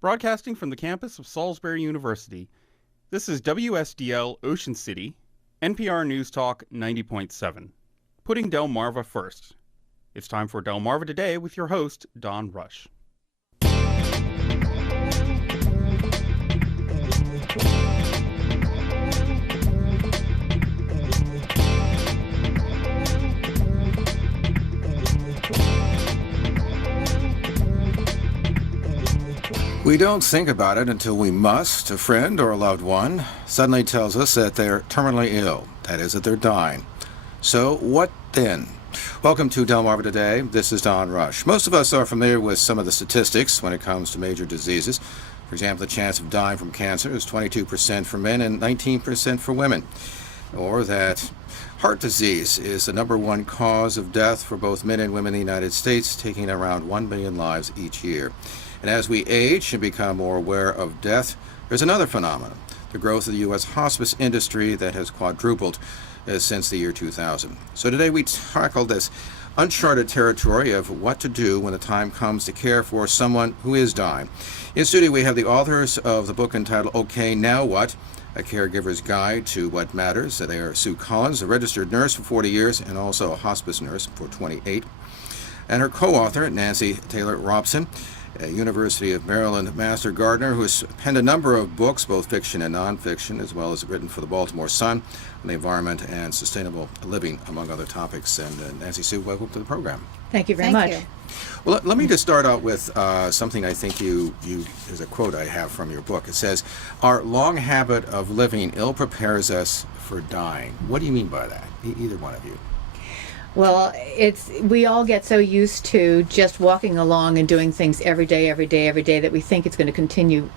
Broadcasting from the campus of Salisbury University, this is WSDL Ocean City, NPR News Talk 90.7, putting Delmarva first. It's time for Delmarva Today with your host, Don Rush. We don't think about it until we must. A friend or a loved one suddenly tells us that they're terminally ill, that is, that they're dying. So what then? Welcome to Delmarva Today. This is Don Rush. Most of us are familiar with some of the statistics when it comes to major diseases. For example, the chance of dying from cancer is 22% for men and 19% for women. Or that heart disease is the number one cause of death for both men and women in the United States, taking around 1 million lives each year. And as we age and become more aware of death, there's another phenomenon, the growth of the U.S. hospice industry that has quadrupled since the year 2000. So today we tackle this uncharted territory of what to do when the time comes to care for someone who is dying. In studio we have the authors of the book entitled Okay, Now What? A Caregiver's Guide to What Matters. They are Sue Collins, a registered nurse for 40 years and also a hospice nurse for 28. And her co-author, Nancy Taylor Robson, a University of Maryland Master Gardener who has penned a number of books, both fiction and nonfiction, as well as written for the Baltimore Sun on the environment and sustainable living, among other topics. And Nancy, Sue, welcome to the program. Thank you very much. Well, let me just start out with something I think you is a quote I have from your book. It says, "Our long habit of living ill prepares us for dying." What do you mean by that? Either one of you. Well, we all get so used to just walking along and doing things every day that we think it's going to continue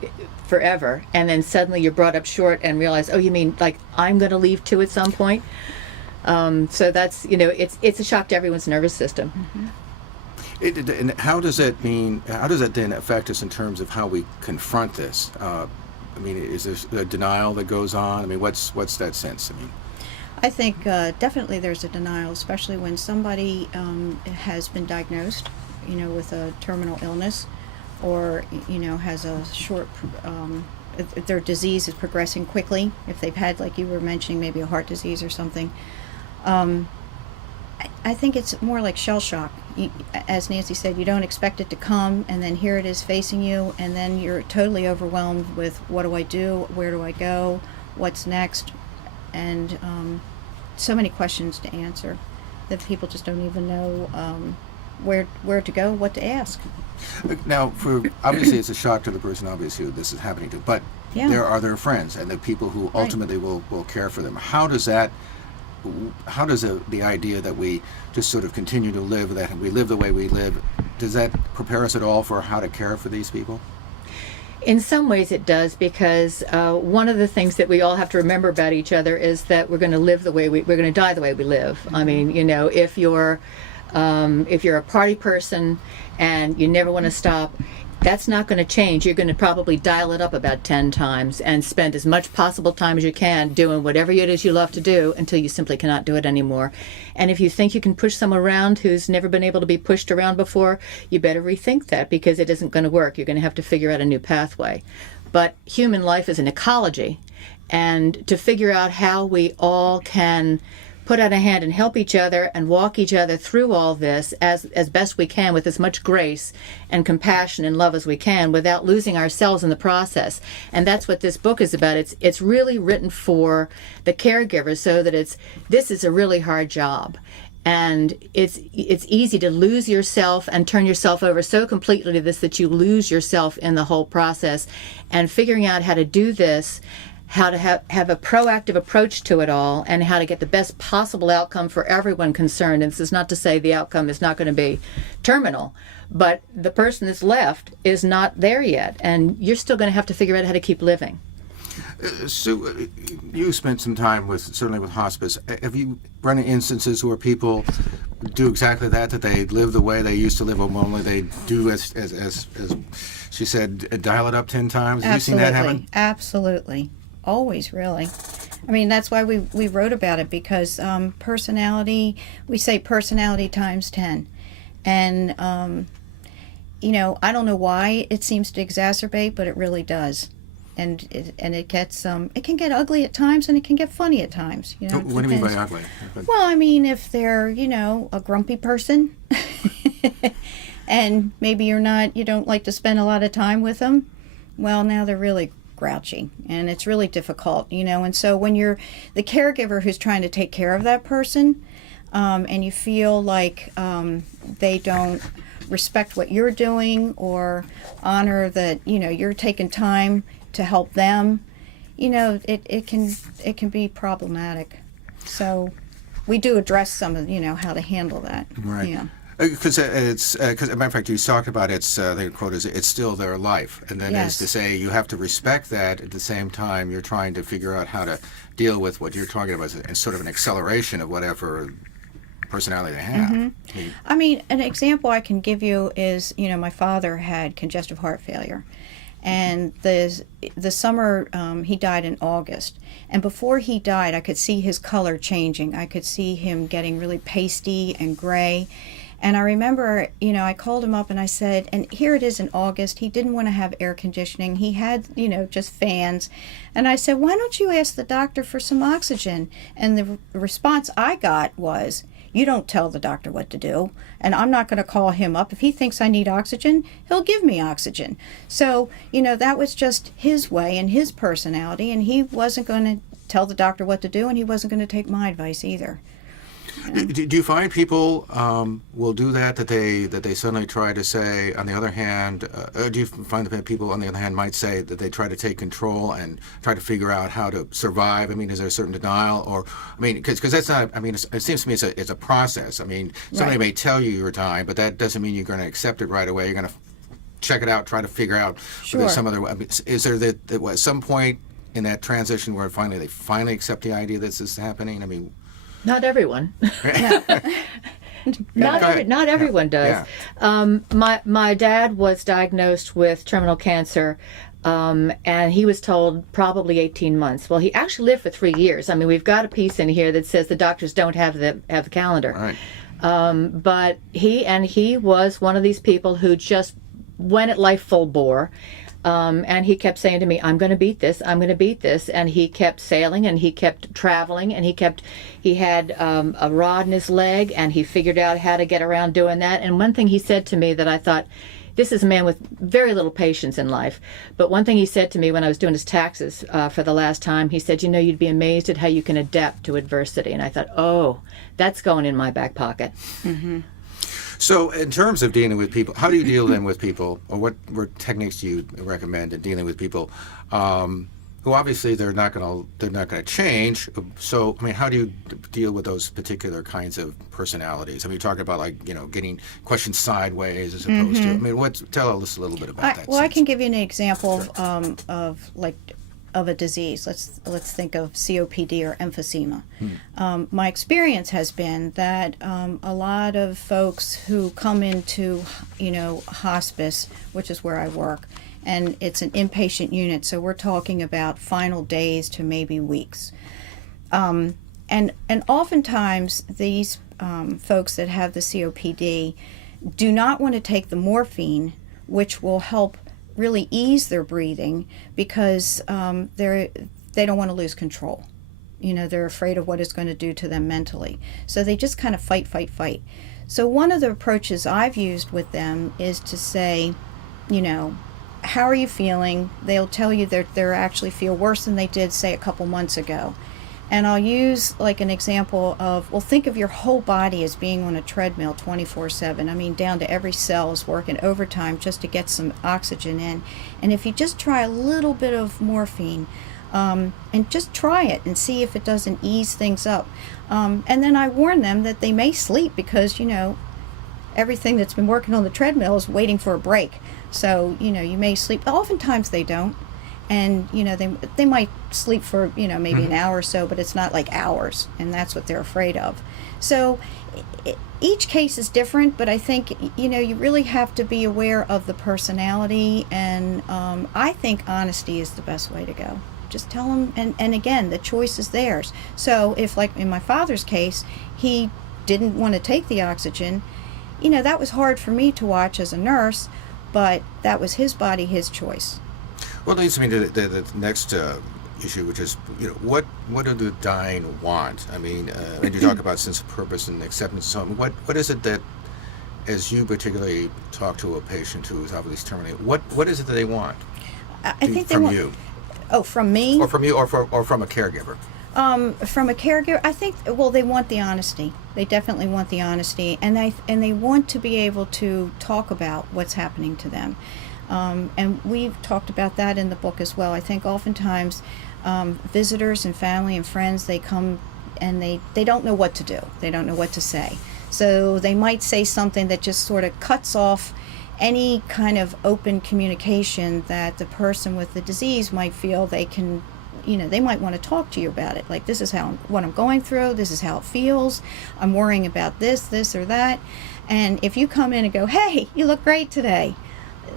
forever. And then suddenly you're brought up short and realize, oh, you mean like I'm going to leave too at some point? So that's, it's a shock to everyone's nervous system. Mm-hmm. And how does that then affect us in terms of how we confront this? Is there a denial that goes on? What's that sense? I think definitely there's a denial, especially when somebody has been diagnosed, with a terminal illness, or has a short, if their disease is progressing quickly. If they've had, like you were mentioning, maybe a heart disease or something. I think it's more like shell shock. As Nancy said, you don't expect it to come, and then here it is facing you, and then you're totally overwhelmed with what do I do, where do I go, what's next, and so many questions to answer that people just don't even know where to go, what to ask. Now, obviously it's a shock to the person obviously who this is happening to, but there are their friends and the people who ultimately will care for them. How does the idea that we just sort of continue to live, that we live the way we live, does that prepare us at all for how to care for these people? In some ways it does, because one of the things that we all have to remember about each other is that we're going to live we're going to die the way we live. Mm-hmm. If you're a party person and you never want to stop, that's not going to change. You're going to probably dial it up about 10 times and spend as much possible time as you can doing whatever it is you love to do until you simply cannot do it anymore. And if you think you can push someone around who's never been able to be pushed around before, you better rethink that, because it isn't going to work. You're going to have to figure out a new pathway. But human life is an ecology, and to figure out how we all can put out a hand and help each other and walk each other through all this as best we can, with as much grace and compassion and love as we can, without losing ourselves in the process. And that's what this book is about. It's really written for the caregivers, so that this is a really hard job. And it's easy to lose yourself and turn yourself over so completely to this that you lose yourself in the whole process. And figuring out how to do this, how to have a proactive approach to it all, and how to get the best possible outcome for everyone concerned. And this is not to say the outcome is not going to be terminal, but the person that's left is not there yet, and you're still going to have to figure out how to keep living. Sue, you spent some time certainly with hospice. Have you run into instances where people do exactly that they live the way they used to live, or only they do, as she said, dial it up 10 times? Have you seen that happen? Absolutely. Always, really. That's why we wrote about it, because personality, we say personality times 10. And I don't know why it seems to exacerbate, but it really does. And it gets it can get ugly at times, and it can get funny at times. What do you mean by ugly? Well, I mean, if they're a grumpy person, and maybe you don't like to spend a lot of time with them. Well, now they're really grouchy, and it's really difficult, And so when you're the caregiver who's trying to take care of that person, and you feel like they don't respect what you're doing or honor that you're taking time to help them, it can be problematic. So we do address some of how to handle that. Right. Yeah. Because as a matter of fact, you talked about the quote is, it's still their life. And then Yes. is to say you have to respect that. At the same time, you're trying to figure out how to deal with what you're talking about as sort of an acceleration of whatever personality they have. I mean, an example I can give you is, my father had congestive heart failure. And the summer, he died in August. And before he died, I could see his color changing. I could see him getting really pasty and gray. And I remember, I called him up and I said, and here it is in August, he didn't want to have air conditioning. He had, just fans. And I said, why don't you ask the doctor for some oxygen? And the response I got was, you don't tell the doctor what to do, and I'm not going to call him up. If he thinks I need oxygen, he'll give me oxygen. So, that was just his way and his personality, and he wasn't going to tell the doctor what to do, and he wasn't going to take my advice either. Do you find people will do that they suddenly try to say, on the other hand, do you find that people, on the other hand, might say that they try to take control and try to figure out how to survive? I mean, is there a certain denial? Or, I mean, because that's not, I mean, it seems to me it's a process. I mean, somebody may tell you you're dying, but that doesn't mean you're going to accept it right away. You're going to check it out, try to figure out if there's some other way. I mean, is there at some point in that transition where they finally accept the idea that this is happening? I mean... Not everyone. Not everyone does. Yeah. My dad was diagnosed with terminal cancer, and he was told probably 18 months. Well, he actually lived for 3 years. I mean, we've got a piece in here that says the doctors don't have the calendar. Right. But he was one of these people who just went at life full bore. And he kept saying to me, I'm going to beat this, I'm going to beat this. And he kept sailing, and he kept traveling, and he had a rod in his leg, and he figured out how to get around doing that. And one thing he said to me that I thought, this is a man with very little patience in life. But one thing he said to me when I was doing his taxes for the last time, he said, you'd be amazed at how you can adapt to adversity. And I thought, oh, that's going in my back pocket. Mm-hmm. So, in terms of dealing with people, how do you deal then with people, or what techniques do you recommend in dealing with people who obviously they're not going to change? So, I mean, how do you deal with those particular kinds of personalities? I mean, you're talking about getting questions sideways as opposed to. I mean, tell us a little bit about that. Well, I can give you an example of a disease. Let's think of COPD or emphysema. My experience has been that a lot of folks who come into hospice, which is where I work, and it's an inpatient unit, so we're talking about final days to maybe weeks. And oftentimes these folks that have the COPD do not want to take the morphine, which will help really ease their breathing, because they don't want to lose control. They're afraid of what it's going to do to them mentally. So they just kind of fight. So one of the approaches I've used with them is to say, how are you feeling? They'll tell you that they actually feel worse than they did, say, a couple months ago. And I'll use like an example of, well, think of your whole body as being on a treadmill 24/7. I mean, down to every cell is working overtime just to get some oxygen in. And if you just try a little bit of morphine, and just try it and see if it doesn't ease things up. And then I warn them that they may sleep because, everything that's been working on the treadmill is waiting for a break. So, you may sleep. Oftentimes they don't. And, they might sleep for, maybe an hour or so, but it's not like hours, and that's what they're afraid of. So each case is different, but I think, you really have to be aware of the personality, and I think honesty is the best way to go. Just tell them, and again, the choice is theirs. So if, like in my father's case, he didn't want to take the oxygen, that was hard for me to watch as a nurse. but that was his body, his choice. Well, it leads me to the next issue, which is, what do the dying want? I mean, when you talk about sense of purpose and acceptance, so what is it that, as you particularly talk to a patient who is obviously terminated, what is it that they want? I think they from want, you, from me, or from you, or from a caregiver. From a caregiver, I think. Well, they want the honesty. They definitely want the honesty, and they want to be able to talk about what's happening to them. And we've talked about that in the book as well. I think oftentimes visitors and family and friends, they come and they don't know what to do. They don't know what to say. So they might say something that just sort of cuts off any kind of open communication that the person with the disease might feel they can, they might want to talk to you about it. Like, this is what I'm going through. This is how it feels. I'm worrying about this or that. And if you come in and go, hey, you look great today,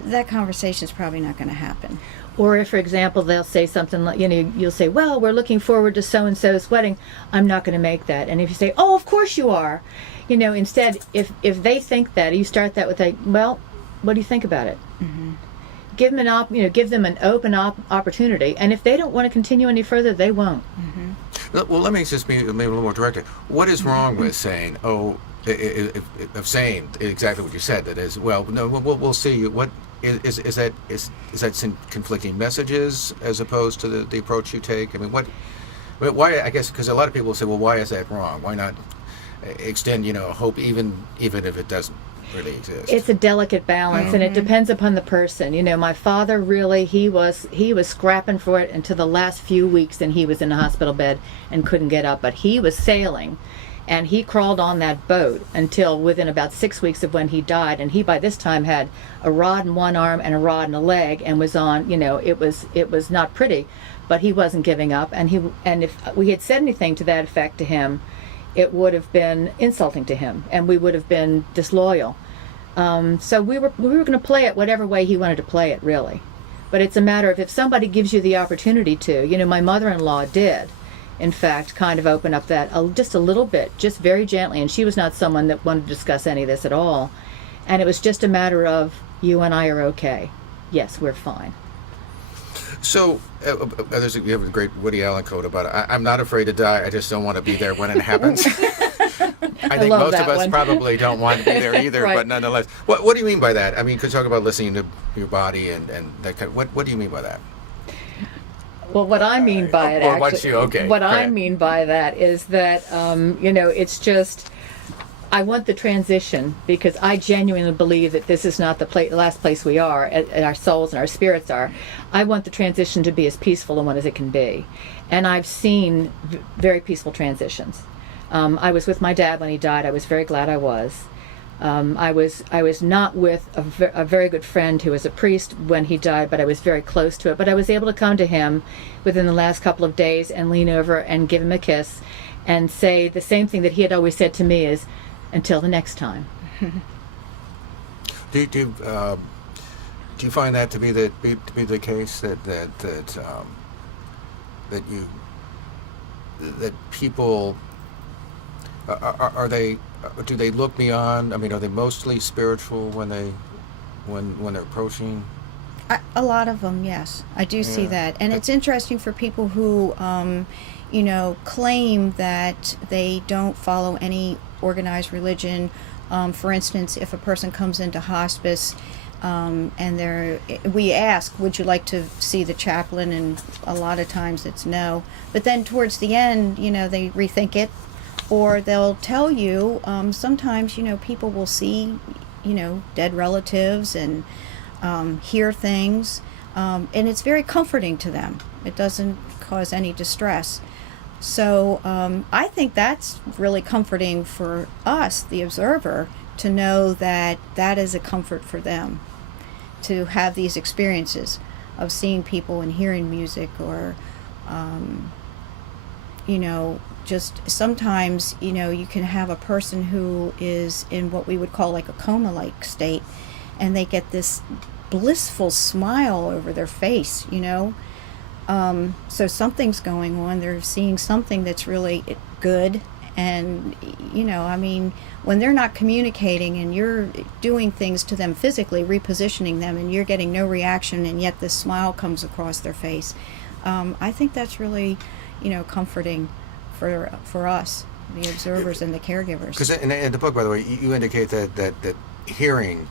that conversation is probably not going to happen. Or if, for example, they'll say something like, you'll say, well, we're looking forward to so-and-so's wedding. I'm not going to make that. And if you say, oh, of course you are, instead, if they think that, you start that with well, what do you think about it? Mm-hmm. Give them an open opportunity. And if they don't want to continue any further, they won't. Mm-hmm. Well, let me just be maybe a little more direct. What is wrong with saying, of saying exactly what you said? That is, well, no, we'll see. What is that conflicting messages as opposed to the approach you take? I mean, why? I guess because a lot of people say, well, why is that wrong? Why not extend, hope even if it doesn't really exist? It's a delicate balance, and it depends upon the person. My father really, he was scrapping for it until the last few weeks, and he was in a hospital bed and couldn't get up. But he was sailing, and he crawled on that boat until within about 6 weeks of when he died. And he by this time had a rod in one arm and a rod in a leg, and was on. It was not pretty, but he wasn't giving up. And if we had said anything to that effect to him, it would have been insulting to him, and we would have been disloyal. So we were going to play it whatever way he wanted to play it, really. But it's a matter of if somebody gives you the opportunity to. My mother-in-law did, in fact, kind of open up that just a little bit, just very gently. And she was not someone that wanted to discuss any of this at all. And it was just a matter of, you and I are okay. Yes, we're fine. So, you have a great Woody Allen quote about it. I'm not afraid to die. I just don't want to be there when it happens. I think most of us probably don't want to be there either, Right. But nonetheless. What do you mean by that? I mean, could you talk about listening to your body and that kind of, what do you mean by that? Well, what I mean by it, I mean by that is that, it's just, I want the transition, because I genuinely believe that this is not the last place we are, and our souls and our spirits are. I want the transition to be as peaceful a one as it can be. And I've seen very peaceful transitions. I was with my dad when he died. I was very glad I was. I was not with a very good friend who was a priest when he died, but I was very close to it. But I was able to come to him within the last couple of days and lean over and give him a kiss and say the same thing that he had always said to me is, until the next time. Do you find that to be the case that people do they look beyond? I mean, are they mostly spiritual when they're approaching? A lot of them, yes. I do see that. And it's interesting for people who claim that they don't follow any organized religion. For instance, if a person comes into hospice and we ask, would you like to see the chaplain? And a lot of times it's no. But then towards the end, they rethink it, or they'll tell you, sometimes, people will see, dead relatives and hear things. And it's very comforting to them. It doesn't cause any distress. So I think that's really comforting for us, the observer, to know that that is a comfort for them, to have these experiences of seeing people and hearing music, or, just sometimes, you can have a person who is in what we would call like a coma-like state, and they get this blissful smile over their face, so something's going on. They're seeing something that's really good, And, you know, I mean, when they're not communicating and you're doing things to them physically, repositioning them, and you're getting no reaction, and yet this smile comes across their face, I think that's really, you know, comforting for us, the observers and the caregivers. Because in the book, by the way, you indicate that hearing,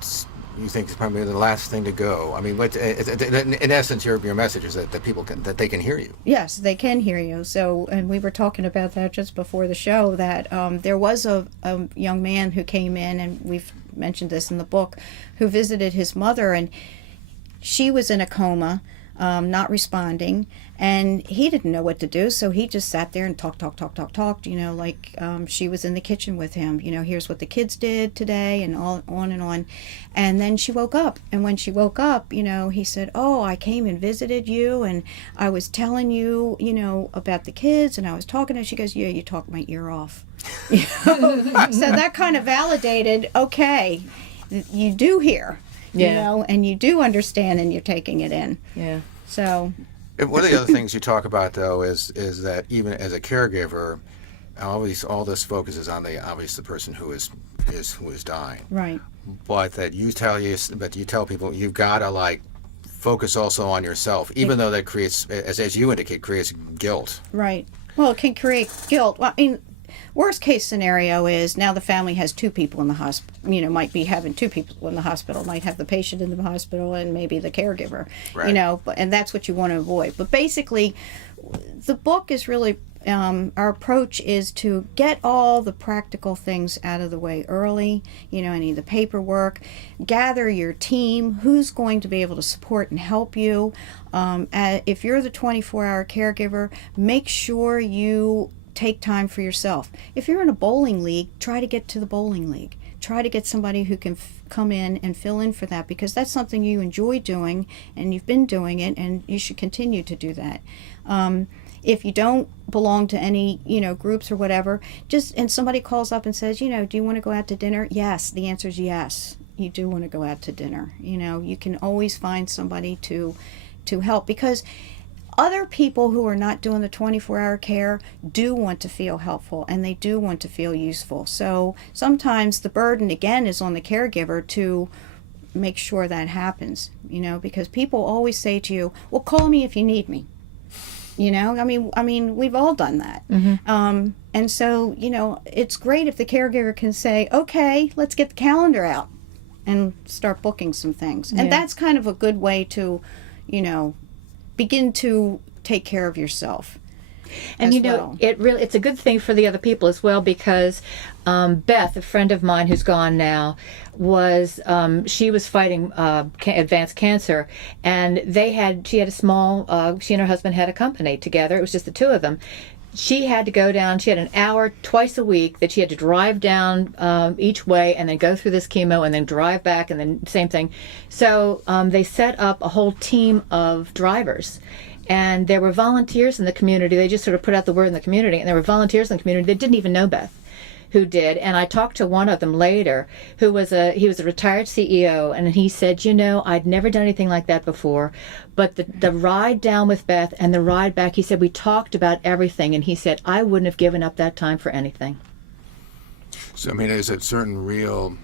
you think, is probably the last thing to go. I mean, in essence, your message is that people that they can hear you. Yes, they can hear you. So, and we were talking about that just before the show, that there was a young man who came in, and we've mentioned this in the book, who visited his mother, and she was in a coma, not responding, and he didn't know what to do, so he just sat there and talked, you know, like she was in the kitchen with him, you know, here's what the kids did today, and all on and on. And then she woke up, and when she woke up, you know, he said, oh, I came and visited you, and I was telling you, you know, about the kids, and I was talking, and she goes, yeah, you talked my ear off. You know? So that kind of validated, okay, you do hear. Yeah. You know, and you do understand, and you're taking it in. Yeah. So. One of the other things you talk about, though, is that even as a caregiver, all this focuses on the person who is dying. Right. But that you tell people you've got to like focus also on yourself, even though that creates, as you indicate, creates guilt. Right. Well, it can create guilt. Well, I mean, worst case scenario is now the family has two people in the hospital, you know, might be having two people in the hospital, might have the patient in the hospital and maybe the caregiver, right. You know, and that's what you want to avoid. But basically, the book is really, our approach is to get all the practical things out of the way early, you know, any of the paperwork, gather your team, who's going to be able to support and help you. If you're the 24-hour caregiver, make sure you take time for yourself. If you're in a bowling league, try to get to the bowling league. Try to get somebody who can come in and fill in for that, because that's something you enjoy doing and you've been doing it, and you should continue to do that. If you don't belong to any, you know, groups or whatever, and somebody calls up and says, you know, do you want to go out to dinner? Yes, the answer is yes. You do want to go out to dinner. You know, you can always find somebody to help, because other people who are not doing the 24-hour care do want to feel helpful, and they do want to feel useful. So sometimes the burden, again, is on the caregiver to make sure that happens, you know, because people always say to you, well, call me if you need me. You know, I mean, we've all done that. Mm-hmm. And so, you know, it's great if the caregiver can say, okay, let's get the calendar out and start booking some things. And that's kind of a good way to, you know, begin to take care of yourself. And you know, it's a good thing for the other people as well, because Beth, a friend of mine who's gone now, she was fighting advanced cancer, and she had a small, she and her husband had a company together. It was just the two of them. She had to go down, she had an hour twice a week that she had to drive down each way, and then go through this chemo, and then drive back, and then same thing. So they set up a whole team of drivers. And there were volunteers in the community. They just sort of put out the word in the community, and there were volunteers in the community that didn't even know Beth, who did. And I talked to one of them later, he was a retired CEO, and he said, you know, I'd never done anything like that before, but the ride down with Beth and the ride back, he said, we talked about everything, and he said, I wouldn't have given up that time for anything. So, I mean, there's a certain real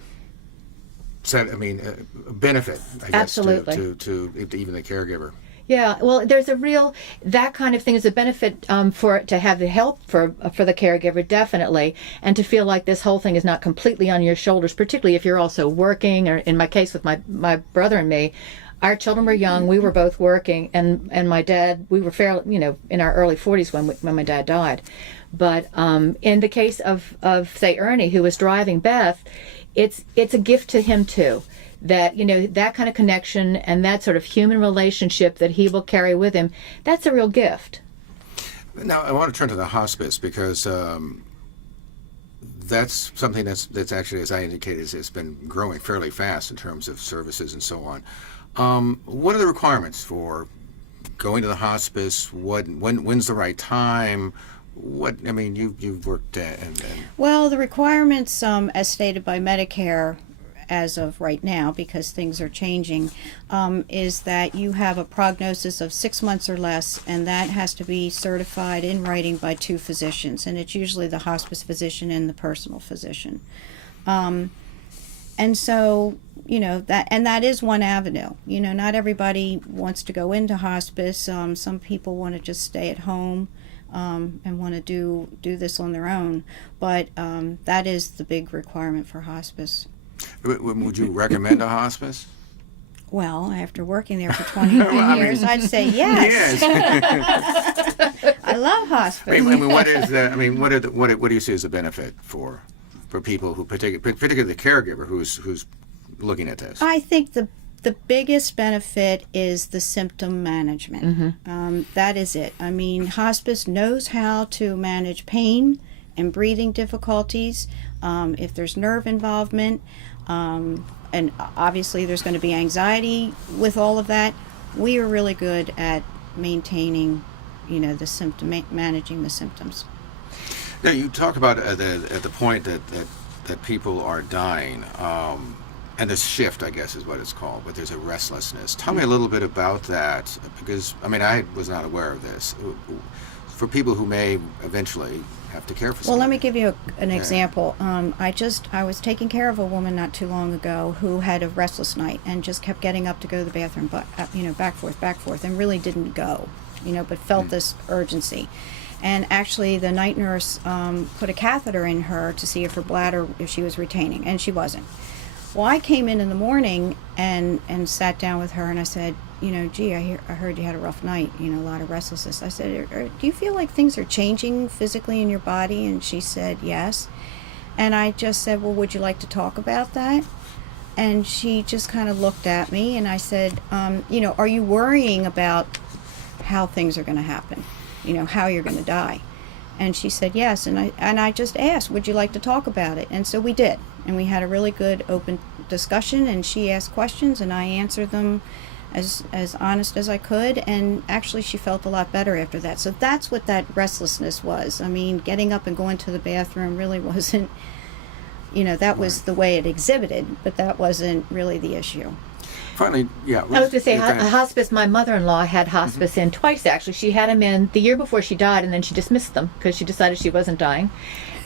benefit, I guess, absolutely, to even the caregiver. Yeah, well, there's that kind of thing is a benefit to have the help for the caregiver, definitely, and to feel like this whole thing is not completely on your shoulders, particularly if you're also working, or in my case with my brother and me, our children were young, we were both working, and my dad, we were fairly, you know, in our early 40s when my dad died. But in the case of say Ernie, who was driving Beth, it's a gift to him too. That, you know, that kind of connection and that sort of human relationship that he will carry with him, that's a real gift. Now, I want to turn to the hospice, because that's something that's actually, as I indicated, has been growing fairly fast in terms of services and so on. What are the requirements for going to the hospice? When's the right time? You've worked and Well, the requirements, as stated by Medicare, as of right now, because things are changing, is that you have a prognosis of 6 months or less, and that has to be certified in writing by 2 physicians, and it's usually the hospice physician and the personal physician. And so, that is one avenue. Not everybody wants to go into hospice. Some people want to just stay at home and want to do this on their own. But that is the big requirement for hospice. Would you recommend a hospice? Well, after working there for 29 years, I'd say yes. I love hospice. What do you see as a benefit for people who, particularly the caregiver who's looking at this? I think the biggest benefit is the symptom management. That is it. Hospice knows how to manage pain and breathing difficulties. If there's nerve involvement, and obviously there's going to be anxiety with all of that, we are really good at maintaining, the symptom, managing the symptoms. Now, you talk about at the point that people are dying, and this shift, I guess, is what it's called, but there's a restlessness. Tell me a little bit about that, because, I was not aware of this. For people who may eventually have to care for someone. Well, let me give you an example. I was taking care of a woman not too long ago who had a restless night and just kept getting up to go to the bathroom, but back forth, and really didn't go, but felt this urgency. And actually, the night nurse put a catheter in her to see if her bladder, if she was retaining, and she wasn't. Well, I came in the morning and sat down with her, and I said, gee, I heard you had a rough night, a lot of restlessness. I said, do you feel like things are changing physically in your body? And she said, yes. And I just said, well, would you like to talk about that? And she just kind of looked at me, and I said, are you worrying about how things are going to happen? How you're going to die? And she said yes, and I just asked, would you like to talk about it? And so we did, and we had a really good open discussion, and she asked questions and I answered them as honest as I could, and actually she felt a lot better after that. So that's what that restlessness was. Getting up and going to the bathroom really wasn't, that was the way it exhibited, but that wasn't really the issue. Finally, yeah. I was going to say, hospice, my mother-in-law had hospice in twice, actually. She had him in the year before she died, and then she dismissed them because she decided she wasn't dying.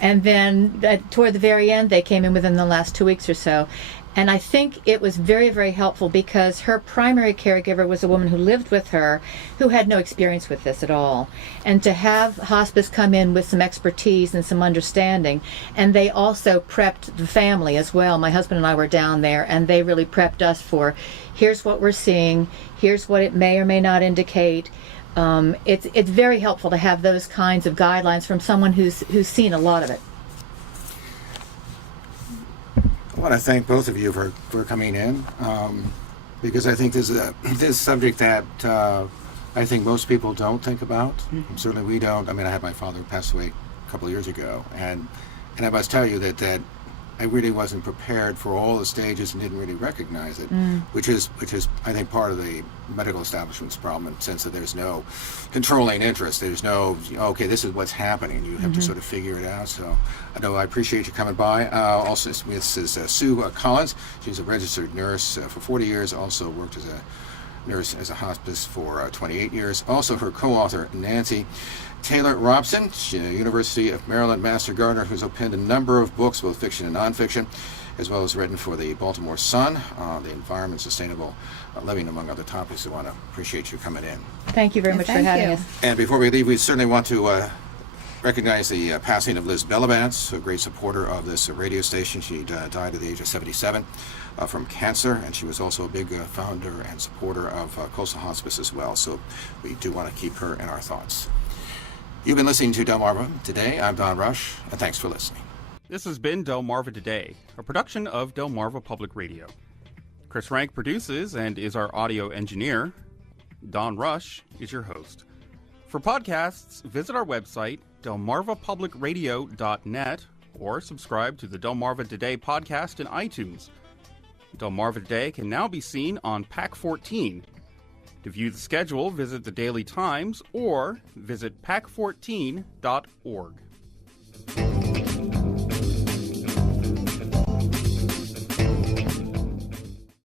And then toward the very end, they came in within the last 2 weeks or so. And I think it was very, very helpful because her primary caregiver was a woman who lived with her who had no experience with this at all. And to have hospice come in with some expertise and some understanding, and they also prepped the family as well. My husband and I were down there, and they really prepped us for, here's what we're seeing, here's what it may or may not indicate. It's very helpful to have those kinds of guidelines from someone who's seen a lot of it. I want to thank both of you for coming in, because I think this subject that I think most people don't think about. Certainly we don't. I had my father pass away a couple of years ago, and I must tell you that I really wasn't prepared for all the stages and didn't really recognize it, which is I think part of the medical establishment's problem, in the sense that there's no controlling interest. There's no, okay, this is what's happening. You have to sort of figure it out. So I appreciate you coming by. Also, this is Sue Collins. She's a registered nurse for 40 years, also worked as a nurse as a hospice for 28 years. Also her co-author, Nancy Taylor Robson, University of Maryland Master Gardener, who's penned a number of books, both fiction and nonfiction, as well as written for the Baltimore Sun on the environment, sustainable living, among other topics. I want to appreciate you coming in. Thank you very much for having us. And before we leave, we certainly want to recognize the passing of Liz Bellavance, a great supporter of this radio station. She died at the age of 77 from cancer, and she was also a big founder and supporter of Coastal Hospice as well. So we do want to keep her in our thoughts. You've been listening to Delmarva Today. I'm Don Rush, and thanks for listening. This has been Delmarva Today, a production of Delmarva Public Radio. Chris Rank produces and is our audio engineer. Don Rush is your host. For podcasts, visit our website, delmarvapublicradio.net, or subscribe to the Delmarva Today podcast in iTunes. Delmarva Today can now be seen on PAC 14. To view the schedule, visit the Daily Times or visit pac14.org.